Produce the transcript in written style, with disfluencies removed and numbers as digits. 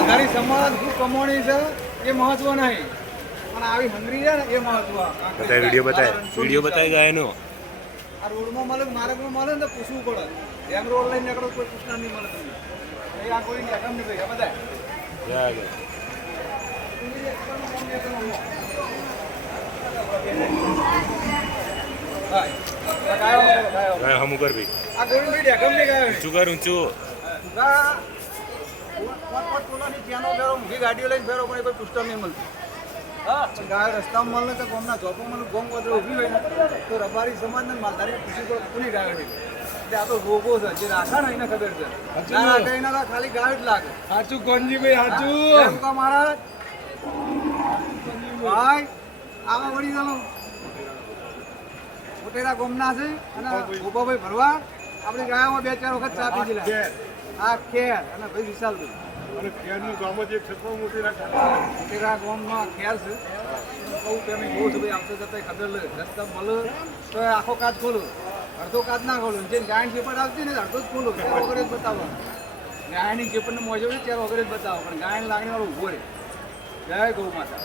માલધારી સમાજ શું કમાણી છે એ મહત્વ નહીં, પણ આવી હંગરી છે ને એ મહત્વ. બતાય વિડીયો બતાવી જાય એનો. આ રોડમાં મળે, માર્ગમાં મળે ને તો પૂછવું પડે. એમ રોડ લઈને નીકળો કોઈ પૂછનાર નહીં મળે તમને. એ આ કોઈ એકમ નહીં ભાઈ બધા. હમું કર ભાઈ. આ ગોવિંદભાઈ એકમ નહીં ગાયો. ઊંચું કર ઊંચું. ગાડીઓ લઈને ફેરો પણ કોઈ પુસ્તક નહીં મળતું. ગાય રસ્તામાં મળે તો ગોમના જોપો મળે, ગોમ વધુ ઊભી હોય ને તો રબારી સમાજને માલધારી ખુશી તો કોની ગાય હોય. એટલે આ તો રોગો છે જે રાખા ને એને ખબર છે. ના રાખે એના તો ખાલી ગાય જ લાગે. સાચું કોનજીભાઈ સાચું. મહારાજ ભાઈ આવા વળી ચાલો મોટેરા ગોમના છે અને ગોપાભાઈ ભરવા આપણી ગાયામાં 2-4 વખત ચા પી ગયેલા. આ ખેર અને ભાઈ વિશાલભાઈ અને ખેરનું ગામ જ એક છસો મોટેરા ગામમાં ખેર છે. બહુ તમે બહુ છે ભાઈ આવતો જતા ખબર લે રસ્તા મળે તો આખો કાચ ખોલો, અડધો કાચ ના ખોલો. જે ગાયની ચેપટ આવતી ને અડધો જ ખોલો, ત્યાં વગર જ બતાવો. ગાયની ચેપટને મોજો હોય ત્યારે વગર જ બતાવો, પણ ગાયની લાગણી વાળો ઉભો રહે. જય ગૌ માતા.